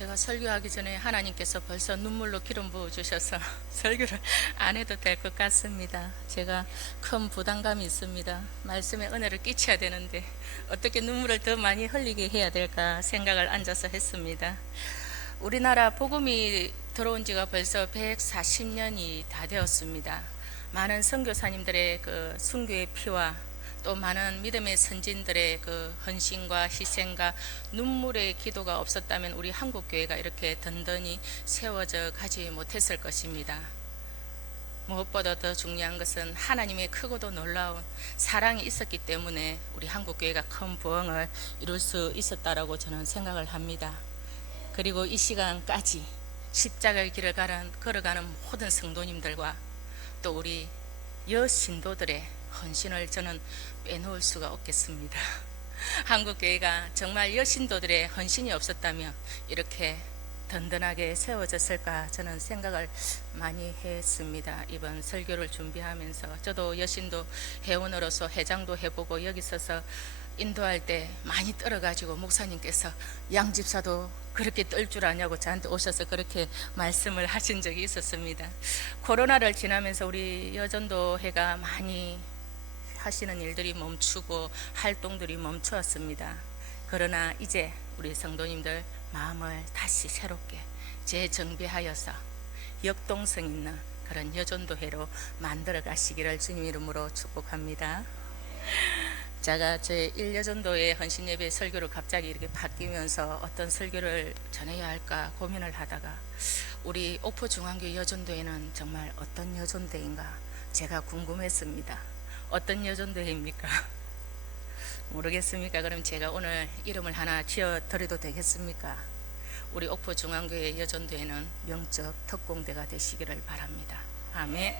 제가 설교하기 전에 하나님께서 벌써 눈물로 기름 부어주셔서 설교를 안 해도 될 것 같습니다. 제가 큰 부담감이 있습니다. 말씀의 은혜를 끼쳐야 되는데 어떻게 눈물을 더 많이 흘리게 해야 될까 생각을 앉아서 했습니다. 우리나라 복음이 들어온 지가 벌써 140년이 다 되었습니다. 많은 선교사님들의 그 순교의 피와 또 많은 믿음의 선진들의 그 헌신과 희생과 눈물의 기도가 없었다면 우리 한국교회가 이렇게 든든히 세워져 가지 못했을 것입니다. 무엇보다 더 중요한 것은 하나님의 크고도 놀라운 사랑이 있었기 때문에 우리 한국교회가 큰 부흥을 이룰 수 있었다라고 저는 생각을 합니다. 그리고 이 시간까지 십자가의 길을 걸어가는 모든 성도님들과 또 우리 여신도들의 헌신을 저는 빼놓을 수가 없겠습니다. 한국교회가 정말 여신도들의 헌신이 없었다면 이렇게 든든하게 세워졌을까 저는 생각을 많이 했습니다. 이번 설교를 준비하면서 저도 여신도 회원으로서 회장도 해보고 여기 서서 인도할 때 많이 떨어가지고 목사님께서 양집사도 그렇게 떨 줄 아냐고 저한테 오셔서 그렇게 말씀을 하신 적이 있었습니다. 코로나를 지나면서 우리 여전도회가 많이 하시는 일들이 멈추고 활동들이 멈추었습니다. 그러나 이제 우리 성도님들 마음을 다시 새롭게 재정비하여서 역동성 있는 그런 여전도회로 만들어 가시기를 주님 이름으로 축복합니다. 제가 제 1여전도의 헌신예배 설교를 갑자기 이렇게 바뀌면서 어떤 설교를 전해야 할까 고민을 하다가 우리 옥포중앙교 여전도회는 정말 어떤 여전도회인가 제가 궁금했습니다. 어떤 여전도회입니까? 모르겠습니까? 그럼 제가 오늘 이름을 하나 지어 드려도 되겠습니까? 우리 옥포중앙교회 여전도회는 영적 특공대가 되시기를 바랍니다. 아멘.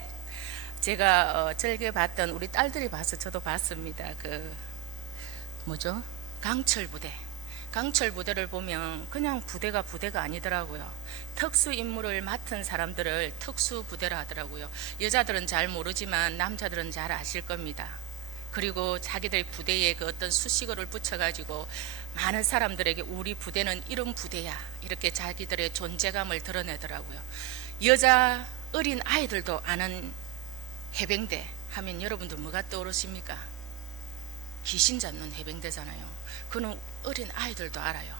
제가 즐겨 봤던 우리 딸들이 봐서 저도 봤습니다. 그 뭐죠? 강철 부대를 보면 그냥 부대가 아니더라고요. 특수 임무를 맡은 사람들을 특수 부대라 하더라고요. 여자들은 잘 모르지만 남자들은 잘 아실 겁니다. 그리고 자기들 부대에 그 어떤 수식어를 붙여가지고 많은 사람들에게 우리 부대는 이런 부대야 이렇게 자기들의 존재감을 드러내더라고요. 여자 어린 아이들도 아는 해병대 하면 여러분들 뭐가 떠오르십니까? 귀신 잡는 해병대잖아요. 그는 어린 아이들도 알아요.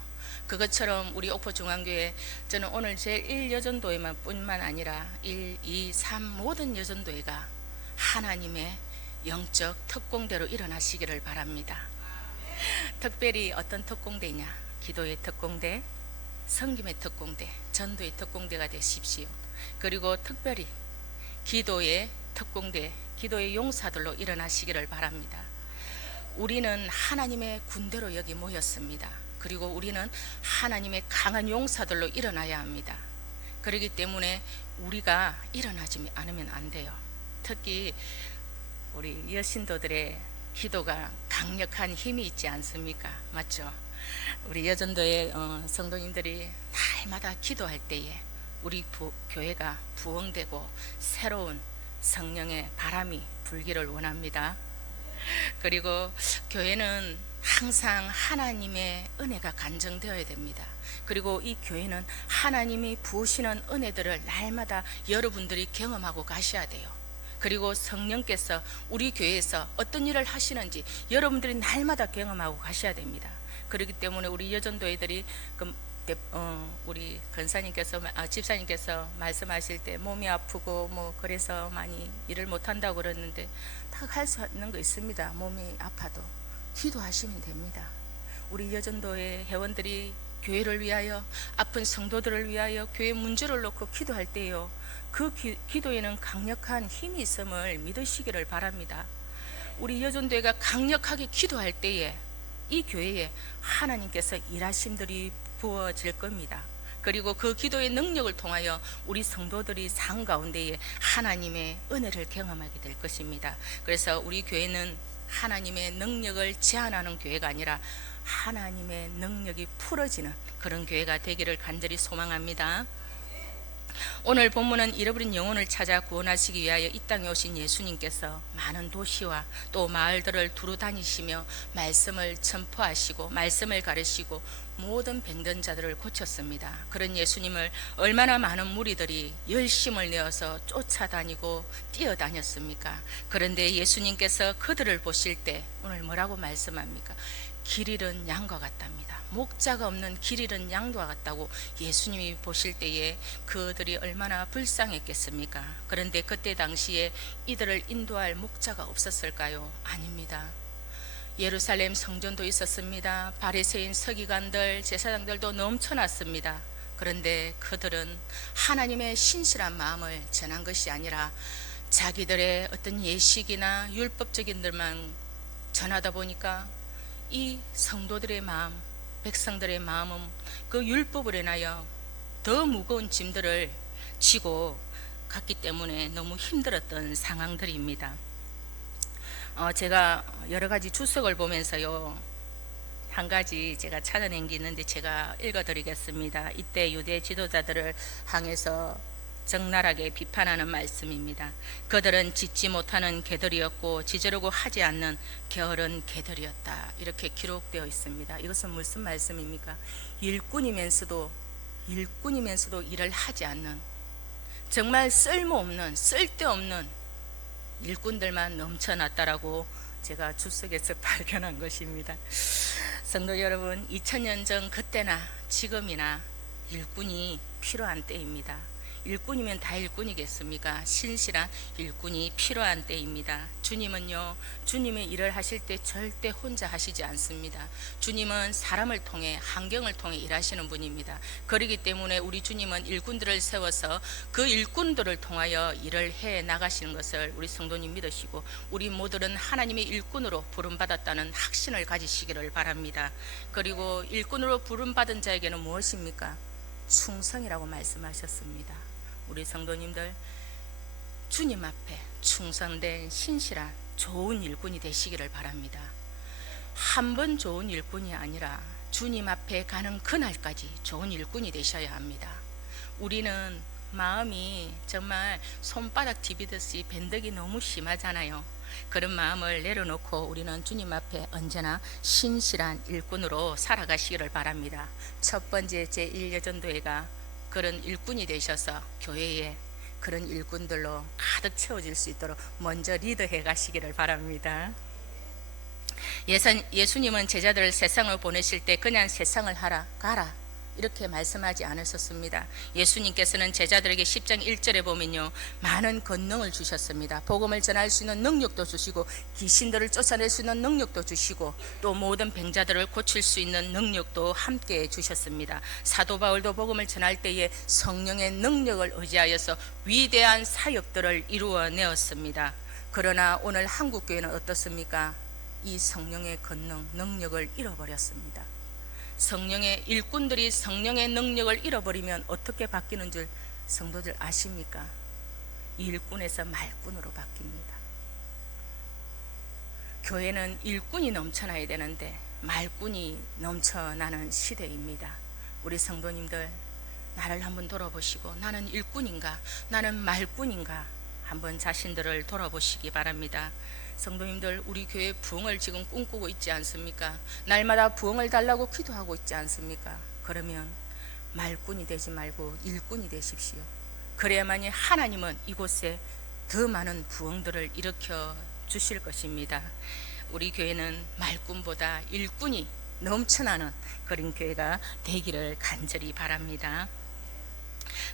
그것처럼 우리 옥포중앙교회 저는 오늘 제1여전도회만 뿐만 아니라 1, 2, 3 모든 여전도회가 하나님의 영적 특공대로 일어나시기를 바랍니다. 특별히 어떤 특공대냐? 기도의 특공대, 섬김의 특공대, 전도의 특공대가 되십시오. 그리고 특별히 기도의 특공대, 기도의 용사들로 일어나시기를 바랍니다. 우리는 하나님의 군대로 여기 모였습니다. 그리고 우리는 하나님의 강한 용사들로 일어나야 합니다. 그렇기 때문에 우리가 일어나지 않으면 안 돼요. 특히 우리 여신도들의 기도가 강력한 힘이 있지 않습니까? 맞죠? 우리 여전도의 성도님들이 날마다 기도할 때에 우리 교회가 부흥되고 새로운 성령의 바람이 불기를 원합니다. 그리고 교회는 항상 하나님의 은혜가 간증되어야 됩니다. 그리고 이 교회는 하나님이 부으시는 은혜들을 날마다 여러분들이 경험하고 가셔야 돼요. 그리고 성령께서 우리 교회에서 어떤 일을 하시는지 여러분들이 날마다 경험하고 가셔야 됩니다. 그렇기 때문에 우리 여전도회들이 우리 집사님께서 말씀하실 때 몸이 아프고 뭐 그래서 많이 일을 못한다고 그러는데 다 할 수 있는 거 있습니다. 몸이 아파도 기도하시면 됩니다. 우리 여전도회 회원들이 교회를 위하여 아픈 성도들을 위하여 교회 문제를 놓고 기도할 때요 그 기도에는 강력한 힘이 있음을 믿으시기를 바랍니다. 우리 여전도회가 강력하게 기도할 때에 이 교회에 하나님께서 일하심들이 부어질 겁니다. 그리고 그 기도의 능력을 통하여 우리 성도들이 삶 가운데에 하나님의 은혜를 경험하게 될 것입니다. 그래서 우리 교회는 하나님의 능력을 제한하는 교회가 아니라 하나님의 능력이 풀어지는 그런 교회가 되기를 간절히 소망합니다. 오늘 본문은 잃어버린 영혼을 찾아 구원하시기 위하여 이 땅에 오신 예수님께서 많은 도시와 또 마을들을 두루 다니시며 말씀을 전파하시고 말씀을 가르치고 모든 병든 자들을 고쳤습니다. 그런 예수님을 얼마나 많은 무리들이 열심을 내어서 쫓아다니고 뛰어다녔습니까? 그런데 예수님께서 그들을 보실 때 오늘 뭐라고 말씀합니까? 길 잃은 양과 같답니다. 목자가 없는 길 잃은 양과 같다고 예수님이 보실 때에 그들이 얼마나 불쌍했겠습니까? 그런데 그때 당시에 이들을 인도할 목자가 없었을까요? 아닙니다. 예루살렘 성전도 있었습니다. 바리새인 서기관들, 제사장들도 넘쳐났습니다. 그런데 그들은 하나님의 신실한 마음을 전한 것이 아니라 자기들의 어떤 예식이나 율법적인 들만 전하다 보니까 이 성도들의 마음, 백성들의 마음은 그 율법을 인하여 더 무거운 짐들을 지고 갔기 때문에 너무 힘들었던 상황들입니다. 제가 여러 가지 주석을 보면서요, 한 가지 제가 찾아낸 게 있는데 제가 읽어드리겠습니다. 이때 유대 지도자들을 향해서 적나라하게 비판하는 말씀입니다. 그들은 짖지 못하는 개들이었고 지저르고 하지 않는 게으른 개들이었다. 이렇게 기록되어 있습니다. 이것은 무슨 말씀입니까? 일꾼이면서도 일을 하지 않는, 정말 쓸모없는, 쓸데없는 일꾼들만 넘쳐났다라고 제가 주석에서 발견한 것입니다. 성도 여러분, 2000년 전 그때나 지금이나 일꾼이 필요한 때입니다. 일꾼이면 다 일꾼이겠습니까? 신실한 일꾼이 필요한 때입니다. 주님은요, 주님의 일을 하실 때 절대 혼자 하시지 않습니다. 주님은 사람을 통해, 환경을 통해 일하시는 분입니다. 그렇기 때문에 우리 주님은 일꾼들을 세워서 그 일꾼들을 통하여 일을 해 나가시는 것을 우리 성도님 믿으시고, 우리 모두는 하나님의 일꾼으로 부름받았다는 확신을 가지시기를 바랍니다. 그리고 일꾼으로 부름받은 자에게는 무엇입니까? 충성이라고 말씀하셨습니다. 우리 성도님들, 주님 앞에 충성된 신실한 좋은 일꾼이 되시기를 바랍니다. 한 번 좋은 일꾼이 아니라 주님 앞에 가는 그날까지 좋은 일꾼이 되셔야 합니다. 우리는 마음이 정말 손바닥 디비듯이 변덕이 너무 심하잖아요. 그런 마음을 내려놓고 우리는 주님 앞에 언제나 신실한 일꾼으로 살아가시기를 바랍니다. 첫 번째 제1여전도회가 그런 일꾼이 되셔서 교회에 그런 일꾼들로 가득 채워질 수 있도록 먼저 리더해 가시기를 바랍니다. 예수님은 제자들을 세상을 보내실 때 그냥 세상을 가라 이렇게 말씀하지 않으셨습니다. 예수님께서는 제자들에게 10장 1절에 보면요, 많은 권능을 주셨습니다. 복음을 전할 수 있는 능력도 주시고, 귀신들을 쫓아낼 수 있는 능력도 주시고, 또 모든 병자들을 고칠 수 있는 능력도 함께 주셨습니다. 사도 바울도 복음을 전할 때에 성령의 능력을 의지하여서 위대한 사역들을 이루어내었습니다. 그러나 오늘 한국교회는 어떻습니까? 이 성령의 권능, 능력을 잃어버렸습니다. 성령의 일꾼들이 성령의 능력을 잃어버리면 어떻게 바뀌는 줄 성도들 아십니까? 일꾼에서 말꾼으로 바뀝니다. 교회는 일꾼이 넘쳐나야 되는데 말꾼이 넘쳐나는 시대입니다. 우리 성도님들, 나를 한번 돌아보시고 나는 일꾼인가, 나는 말꾼인가 한번 자신들을 돌아보시기 바랍니다. 성도님들, 우리 교회 부흥을 지금 꿈꾸고 있지 않습니까? 날마다 부흥을 달라고 기도하고 있지 않습니까? 그러면 말꾼이 되지 말고 일꾼이 되십시오. 그래야만이 하나님은 이곳에 더 많은 부흥들을 일으켜 주실 것입니다. 우리 교회는 말꾼보다 일꾼이 넘쳐나는 그런 교회가 되기를 간절히 바랍니다.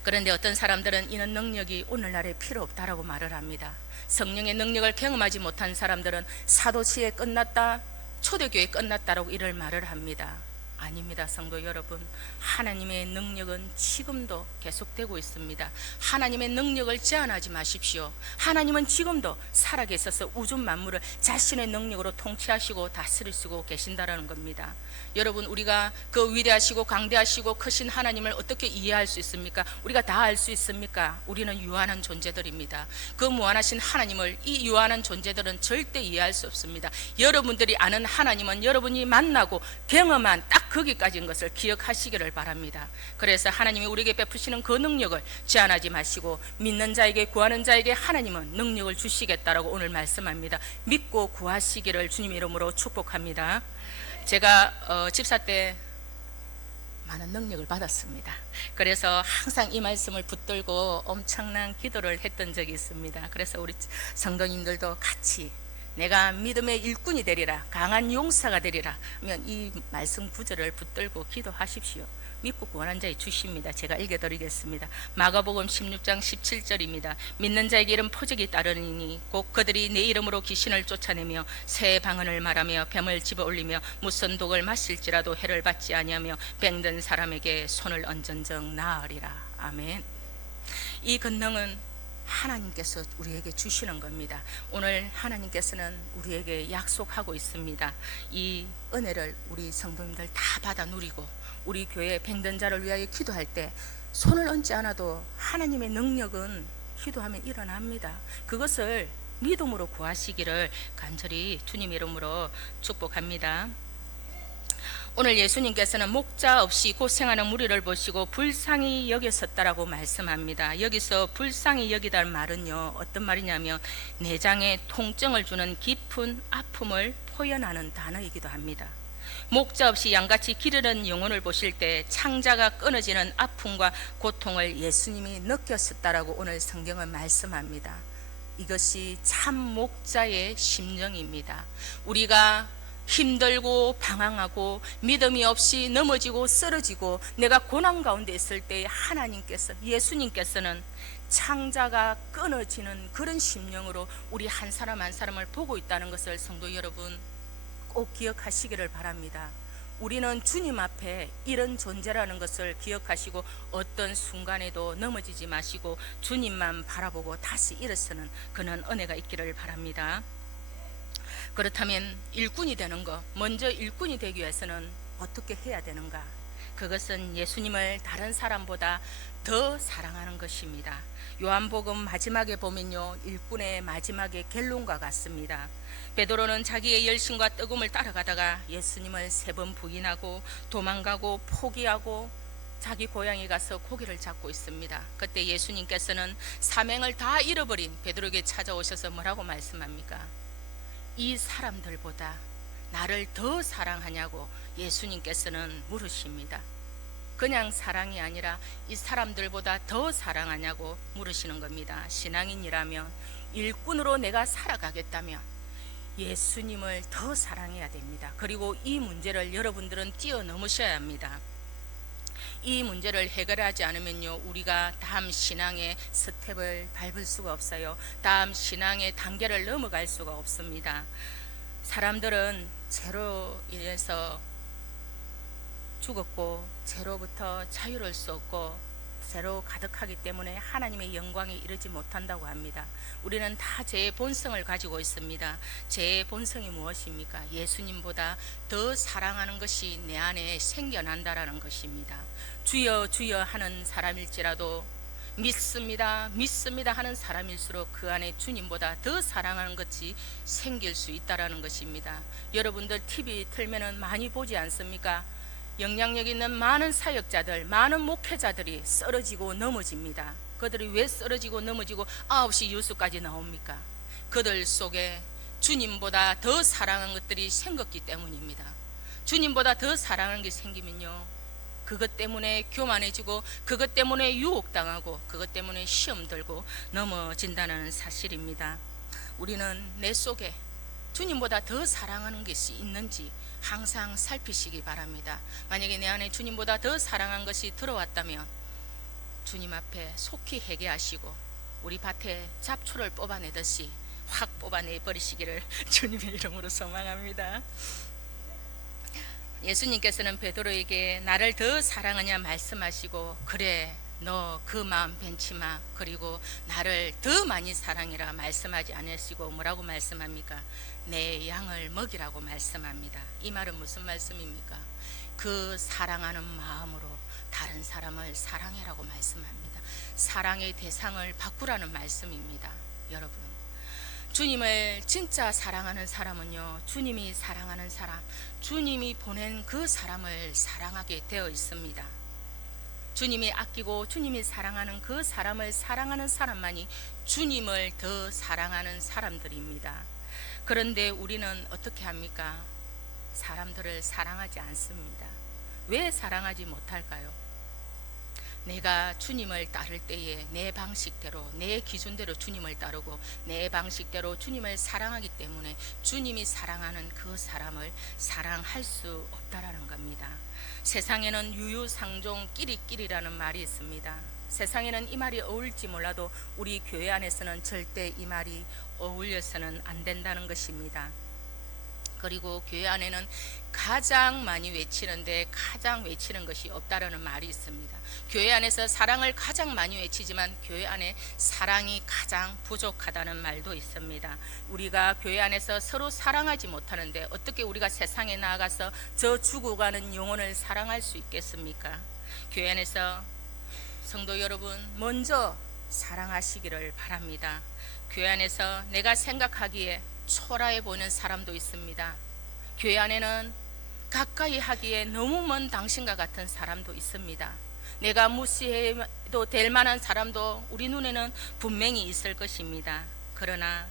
그런데 어떤 사람들은 이런 능력이 오늘날에 필요 없다라고 말을 합니다. 성령의 능력을 경험하지 못한 사람들은 사도시에 끝났다, 초대교회 끝났다라고 이를 말을 합니다. 아닙니다. 성도 여러분, 하나님의 능력은 지금도 계속되고 있습니다. 하나님의 능력을 제한하지 마십시오. 하나님은 지금도 살아계셔서 우주 만물을 자신의 능력으로 통치하시고 다스리시고 계신다라는 겁니다. 여러분, 우리가 그 위대하시고 강대하시고 크신 하나님을 어떻게 이해할 수 있습니까? 우리가 다 알 수 있습니까? 우리는 유한한 존재들입니다. 그 무한하신 하나님을 이 유한한 존재들은 절대 이해할 수 없습니다. 여러분들이 아는 하나님은 여러분이 만나고 경험한 딱 거기까지인 것을 기억하시기를 바랍니다. 그래서 하나님이 우리에게 베푸시는 그 능력을 제한하지 마시고, 믿는 자에게, 구하는 자에게 하나님은 능력을 주시겠다라고 오늘 말씀합니다. 믿고 구하시기를 주님의 이름으로 축복합니다. 제가 집사 때 많은 능력을 받았습니다. 그래서 항상 이 말씀을 붙들고 엄청난 기도를 했던 적이 있습니다. 그래서 우리 성도님들도 같이 내가 믿음의 일꾼이 되리라, 강한 용사가 되리라 하면 이 말씀 구절을 붙들고 기도하십시오. 믿고 구원한 자의 주십니다. 제가 읽어드리겠습니다. 마가복음 16장 17절입니다. 믿는 자에게 이런 표적이 따르니 곧 그들이 내 이름으로 귀신을 쫓아내며 새 방언을 말하며 뱀을 집어올리며 무슨 독을 마실지라도 해를 받지 아니하며 병든 사람에게 손을 얹은즉 나으리라. 아멘. 이 권능은 하나님께서 우리에게 주시는 겁니다. 오늘 하나님께서는 우리에게 약속하고 있습니다. 이 은혜를 우리 성도님들 다 받아 누리고 우리 교회 병든 자를 위하여 기도할 때 손을 얹지 않아도 하나님의 능력은 기도하면 일어납니다. 그것을 믿음으로 구하시기를 간절히 주님 이름으로 축복합니다. 오늘 예수님께서는 목자 없이 고생하는 무리를 보시고 불쌍히 여겼었다라고 말씀합니다. 여기서 불쌍히 여기다는 말은요, 어떤 말이냐면 내장에 통증을 주는 깊은 아픔을 표현하는 단어이기도 합니다. 목자 없이 양같이 기르는 영혼을 보실 때 창자가 끊어지는 아픔과 고통을 예수님이 느꼈었다라고 오늘 성경은 말씀합니다. 이것이 참 목자의 심정입니다. 우리가 힘들고 방황하고 믿음이 없이 넘어지고 쓰러지고 내가 고난 가운데 있을 때 하나님께서, 예수님께서는 창자가 끊어지는 그런 심령으로 우리 한 사람 한 사람을 보고 있다는 것을 성도 여러분 꼭 기억하시기를 바랍니다. 우리는 주님 앞에 이런 존재라는 것을 기억하시고 어떤 순간에도 넘어지지 마시고 주님만 바라보고 다시 일어서는 그런 은혜가 있기를 바랍니다. 그렇다면 일꾼이 되는 것, 먼저 일꾼이 되기 위해서는 어떻게 해야 되는가? 그것은 예수님을 다른 사람보다 더 사랑하는 것입니다. 요한복음 마지막에 보면요, 일꾼의 마지막에 결론과 같습니다. 베드로는 자기의 열심과 뜨거움을 따라가다가 예수님을 3번 부인하고 도망가고 포기하고 자기 고향에 가서 고기를 잡고 있습니다. 그때 예수님께서는 사명을 다 잃어버린 베드로에게 찾아오셔서 뭐라고 말씀합니까? 이 사람들보다 나를 더 사랑하냐고 예수님께서는 물으십니다. 그냥 사랑이 아니라 이 사람들보다 더 사랑하냐고 물으시는 겁니다. 신앙인이라면, 일꾼으로 내가 살아가겠다면 예수님을 더 사랑해야 됩니다. 그리고 이 문제를 여러분들은 뛰어넘으셔야 합니다. 이 문제를 해결하지 않으면요, 우리가 다음 신앙의 스텝을 밟을 수가 없어요. 다음 신앙의 단계를 넘어갈 수가 없습니다. 사람들은 죄로 인해서 죽었고 죄로부터 자유로울 수 없고 죄로 가득하기 때문에 하나님의 영광에 이르지 못한다고 합니다. 우리는 다 죄의 본성을 가지고 있습니다. 죄의 본성이 무엇입니까? 예수님보다 더 사랑하는 것이 내 안에 생겨난다라는 것입니다. 주여 주여 하는 사람일지라도 믿습니다 믿습니다 하는 사람일수록 그 안에 주님보다 더 사랑하는 것이 생길 수 있다라는 것입니다. 여러분들 TV 틀면은 많이 보지 않습니까? 영향력 있는 많은 사역자들, 많은 목회자들이 쓰러지고 넘어집니다. 그들이 왜 쓰러지고 넘어지고 9시 뉴스까지 나옵니까? 그들 속에 주님보다 더 사랑하는 것들이 생겼기 때문입니다. 주님보다 더 사랑하는 게 생기면요, 그것 때문에 교만해지고 그것 때문에 유혹당하고 그것 때문에 시험 들고 넘어진다는 사실입니다. 우리는 내 속에 주님보다 더 사랑하는 것이 있는지 항상 살피시기 바랍니다. 만약에 내 안에 주님보다 더 사랑한 것이 들어왔다면 주님 앞에 속히 회개하시고 우리 밭에 잡초를 뽑아내듯이 확 뽑아내 버리시기를 주님의 이름으로 소망합니다. 예수님께서는 베드로에게 나를 더 사랑하냐 말씀하시고, 그래 너 그 마음 변치 마, 그리고 나를 더 많이 사랑해라 말씀하지 않으시고 뭐라고 말씀합니까? 내 양을 먹이라고 말씀합니다. 이 말은 무슨 말씀입니까? 그 사랑하는 마음으로 다른 사람을 사랑해라고 말씀합니다. 사랑의 대상을 바꾸라는 말씀입니다. 여러분, 주님을 진짜 사랑하는 사람은요, 주님이 사랑하는 사람, 주님이 보낸 그 사람을 사랑하게 되어 있습니다. 주님이 아끼고 주님이 사랑하는 그 사람을 사랑하는 사람만이 주님을 더 사랑하는 사람들입니다. 그런데 우리는 어떻게 합니까? 사람들을 사랑하지 않습니다. 왜 사랑하지 못할까요? 내가 주님을 따를 때에 내 방식대로, 내 기준대로 주님을 따르고 내 방식대로 주님을 사랑하기 때문에 주님이 사랑하는 그 사람을 사랑할 수 없다라는 겁니다. 세상에는 유유상종 끼리끼리라는 말이 있습니다. 세상에는 이 말이 어울릴지 몰라도 우리 교회 안에서는 절대 이 말이 어울려서는 안 된다는 것입니다. 그리고 교회 안에는 가장 많이 외치는데 가장 외치는 것이 없다라는 말이 있습니다. 교회 안에서 사랑을 가장 많이 외치지만 교회 안에 사랑이 가장 부족하다는 말도 있습니다. 우리가 교회 안에서 서로 사랑하지 못하는데 어떻게 우리가 세상에 나아가서 저 죽어가는 영혼을 사랑할 수 있겠습니까? 교회 안에서 성도 여러분, 먼저 사랑하시기를 바랍니다. 교회 안에서 내가 생각하기에 초라해 보이는 사람도 있습니다. 교회 안에는 가까이 하기에 너무 먼 당신과 같은 사람도 있습니다. 내가 무시해도 될 만한 사람도 우리 눈에는 분명히 있을 것입니다. 그러나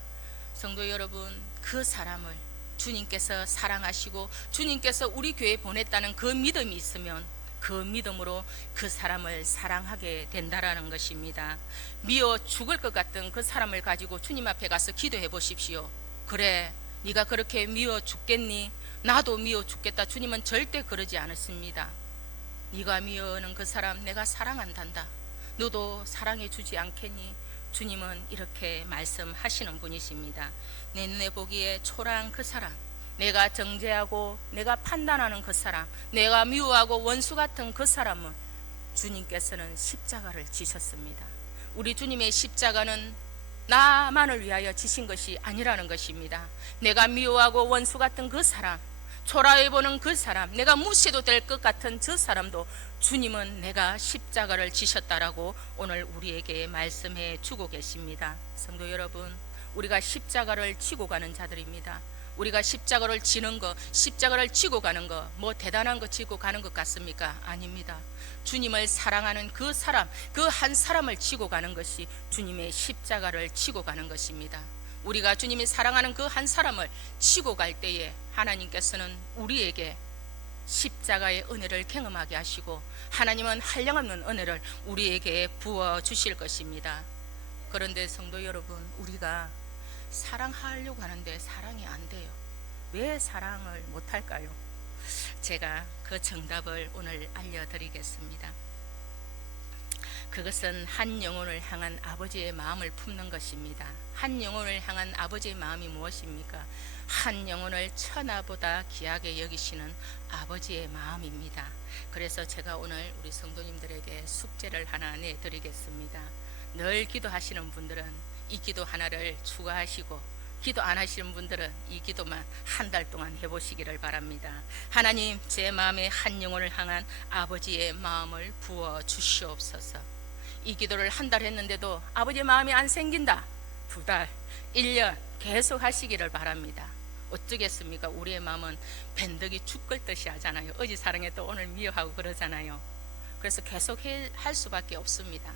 성도 여러분, 그 사람을 주님께서 사랑하시고 주님께서 우리 교회에 보냈다는 그 믿음이 있으면 그 믿음으로 그 사람을 사랑하게 된다라는 것입니다. 미워 죽을 것 같은 그 사람을 가지고 주님 앞에 가서 기도해 보십시오. 그래, 네가 그렇게 미워 죽겠니? 나도 미워 죽겠다. 주님은 절대 그러지 않았습니다. 네가 미워하는 그 사람 내가 사랑한단다. 너도 사랑해 주지 않겠니? 주님은 이렇게 말씀하시는 분이십니다. 내 눈에 보기에 초라한 그 사람, 내가 정죄하고 내가 판단하는 그 사람, 내가 미워하고 원수 같은 그 사람은 주님께서는 십자가를 지셨습니다. 우리 주님의 십자가는 나만을 위하여 지신 것이 아니라는 것입니다. 내가 미워하고 원수 같은 그 사람, 초라해 보는 그 사람, 내가 무시도 될 것 같은 저 사람도 주님은 내가 십자가를 지셨다라고 오늘 우리에게 말씀해 주고 계십니다. 성도 여러분, 우리가 십자가를 지고 가는 자들입니다. 우리가 십자가를 지는 거, 십자가를 지고 가는 거, 뭐 대단한 거 지고 가는 것 같습니까? 아닙니다. 주님을 사랑하는 그 사람, 그 한 사람을 지고 가는 것이 주님의 십자가를 지고 가는 것입니다. 우리가 주님이 사랑하는 그 한 사람을 지고 갈 때에 하나님께서는 우리에게 십자가의 은혜를 경험하게 하시고 하나님은 한량없는 은혜를 우리에게 부어 주실 것입니다. 그런데 성도 여러분, 우리가 사랑하려고 하는데 사랑이 안 돼요. 왜 사랑을 못할까요? 제가 그 정답을 오늘 알려드리겠습니다. 그것은 한 영혼을 향한 아버지의 마음을 품는 것입니다. 한 영혼을 향한 아버지의 마음이 무엇입니까? 한 영혼을 천하보다 귀하게 여기시는 아버지의 마음입니다. 그래서 제가 오늘 우리 성도님들에게 숙제를 하나 내드리겠습니다. 늘 기도하시는 분들은 이 기도 하나를 추가하시고 기도 안 하시는 분들은 이 기도만 한 달 동안 해보시기를 바랍니다. 하나님, 제 마음에 한 영혼을 향한 아버지의 마음을 부어 주시옵소서. 이 기도를 한 달 했는데도 아버지의 마음이 안 생긴다. 2달, 1년 계속 하시기를 바랍니다. 어쩌겠습니까? 우리의 마음은 밴덕이 죽을 듯이 하잖아요. 어제 사랑했도 오늘 미워하고 그러잖아요. 그래서 계속 할 수밖에 없습니다.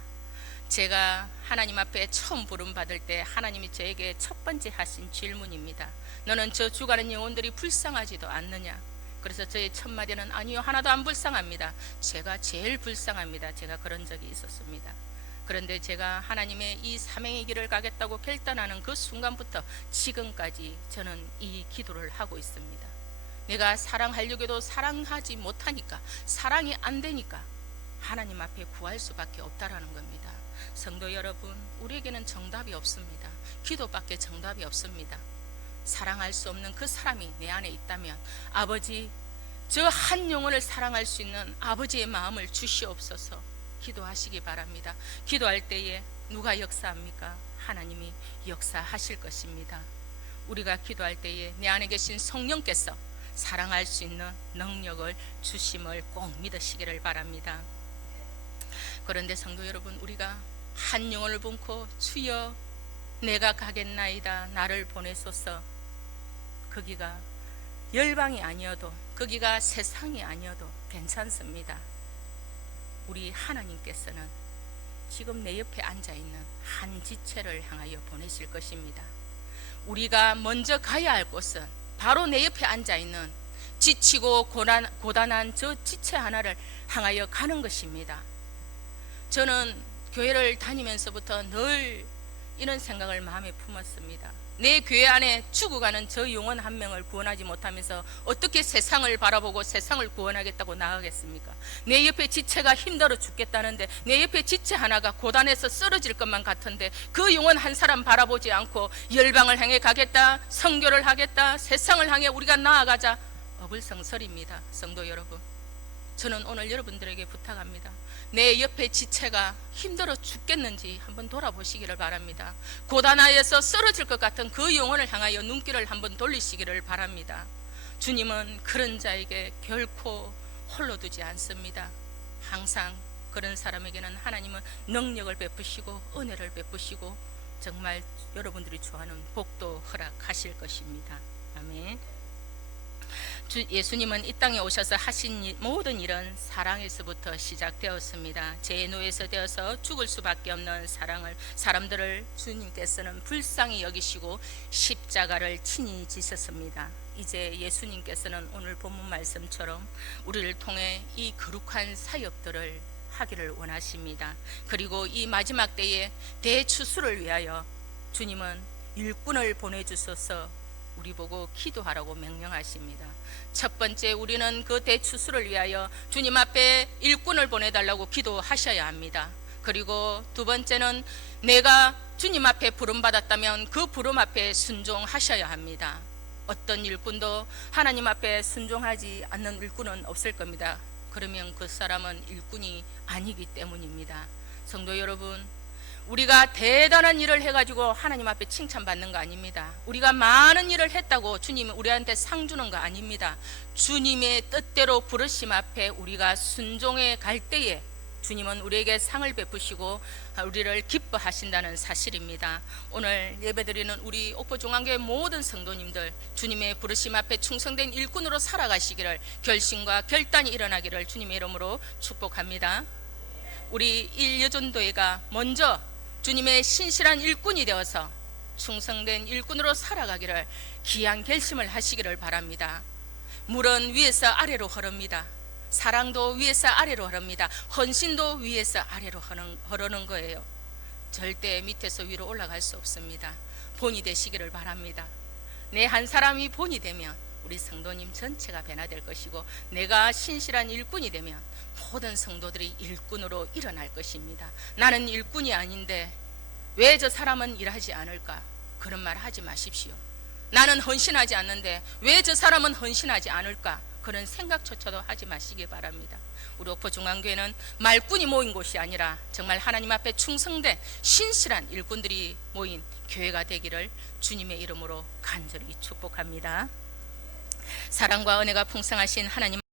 제가 하나님 앞에 처음 부름받을 때 하나님이 저에게 첫 번째 하신 질문입니다. 너는 저 죽어가는 영혼들이 불쌍하지도 않느냐? 그래서 저의 첫 마디는 아니요, 하나도 안 불쌍합니다. 제가 제일 불쌍합니다. 제가 그런 적이 있었습니다. 그런데 제가 하나님의 이 사명의 길을 가겠다고 결단하는 그 순간부터 지금까지 저는 이 기도를 하고 있습니다. 내가 사랑하려고 해도 사랑하지 못하니까, 사랑이 안 되니까 하나님 앞에 구할 수밖에 없다라는 겁니다. 성도 여러분, 우리에게는 정답이 없습니다. 기도밖에 정답이 없습니다. 사랑할 수 없는 그 사람이 내 안에 있다면 아버지, 저 한 영혼을 사랑할 수 있는 아버지의 마음을 주시옵소서. 기도하시기 바랍니다. 기도할 때에 누가 역사합니까? 하나님이 역사하실 것입니다. 우리가 기도할 때에 내 안에 계신 성령께서 사랑할 수 있는 능력을 주심을 꼭 믿으시기를 바랍니다. 그런데 성도 여러분, 우리가 한 영혼을 품고 주여 내가 가겠나이다, 나를 보내소서. 거기가 열방이 아니어도, 거기가 세상이 아니어도 괜찮습니다. 우리 하나님께서는 지금 내 옆에 앉아있는 한 지체를 향하여 보내실 것입니다. 우리가 먼저 가야 할 곳은 바로 내 옆에 앉아있는 지치고 고단한 저 지체 하나를 향하여 가는 것입니다. 저는 교회를 다니면서부터 늘 이런 생각을 마음에 품었습니다. 내 교회 안에 죽어가는 저 영혼 한 명을 구원하지 못하면서 어떻게 세상을 바라보고 세상을 구원하겠다고 나아가겠습니까? 내 옆에 지체가 힘들어 죽겠다는데, 내 옆에 지체 하나가 고단해서 쓰러질 것만 같은데 그 영혼 한 사람 바라보지 않고 열방을 향해 가겠다, 선교를 하겠다, 세상을 향해 우리가 나아가자, 어불성설입니다. 성도 여러분, 저는 오늘 여러분들에게 부탁합니다. 내 옆에 지체가 힘들어 죽겠는지 한번 돌아보시기를 바랍니다. 고단하여서 쓰러질 것 같은 그 영혼을 향하여 눈길을 한번 돌리시기를 바랍니다. 주님은 그런 자에게 결코 홀로 두지 않습니다. 항상 그런 사람에게는 하나님은 능력을 베푸시고 은혜를 베푸시고 정말 여러분들이 좋아하는 복도 허락하실 것입니다. 아멘. 예수님은 이 땅에 오셔서 하신 모든 일은 사랑에서부터 시작되었습니다. 제노에서 되어서 죽을 수밖에 없는 사람들을 주님께서는 불쌍히 여기시고 십자가를 친히 지셨습니다. 이제 예수님께서는 오늘 본문 말씀처럼 우리를 통해 이 거룩한 사역들을 하기를 원하십니다. 그리고 이 마지막 때에 대추수를 위하여 주님은 일꾼을 보내주셔서 우리 보고 기도하라고 명령하십니다. 첫 번째, 우리는 그 대추수를 위하여 주님 앞에 일꾼을 보내달라고 기도하셔야 합니다. 그리고 두 번째는 내가 주님 앞에 부름받았다면 그 부름 앞에 순종하셔야 합니다. 어떤 일꾼도 하나님 앞에 순종하지 않는 일꾼은 없을 겁니다. 그러면 그 사람은 일꾼이 아니기 때문입니다. 성도 여러분, 우리가 대단한 일을 해가지고 하나님 앞에 칭찬받는 거 아닙니다. 우리가 많은 일을 했다고 주님이 우리한테 상 주는 거 아닙니다. 주님의 뜻대로 부르심 앞에 우리가 순종해 갈 때에 주님은 우리에게 상을 베푸시고 우리를 기뻐하신다는 사실입니다. 오늘 예배드리는 우리 옥포중앙교회 모든 성도님들, 주님의 부르심 앞에 충성된 일꾼으로 살아가시기를, 결심과 결단이 일어나기를 주님의 이름으로 축복합니다. 우리 일여전도회가 먼저 주님의 신실한 일꾼이 되어서 충성된 일꾼으로 살아가기를 귀한 결심을 하시기를 바랍니다. 물은 위에서 아래로 흐릅니다. 사랑도 위에서 아래로 흐릅니다. 헌신도 위에서 아래로 흐르는 거예요. 절대 밑에서 위로 올라갈 수 없습니다. 본이 되시기를 바랍니다. 내 한 사람이 본이 되면 우리 성도님 전체가 변화될 것이고, 내가 신실한 일꾼이 되면 모든 성도들이 일꾼으로 일어날 것입니다. 나는 일꾼이 아닌데 왜 저 사람은 일하지 않을까? 그런 말 하지 마십시오. 나는 헌신하지 않는데 왜 저 사람은 헌신하지 않을까? 그런 생각조차도 하지 마시기 바랍니다. 우리 옥포중앙교회는 말꾼이 모인 곳이 아니라 정말 하나님 앞에 충성된 신실한 일꾼들이 모인 교회가 되기를 주님의 이름으로 간절히 축복합니다. 사랑과 은혜가 풍성하신 하나님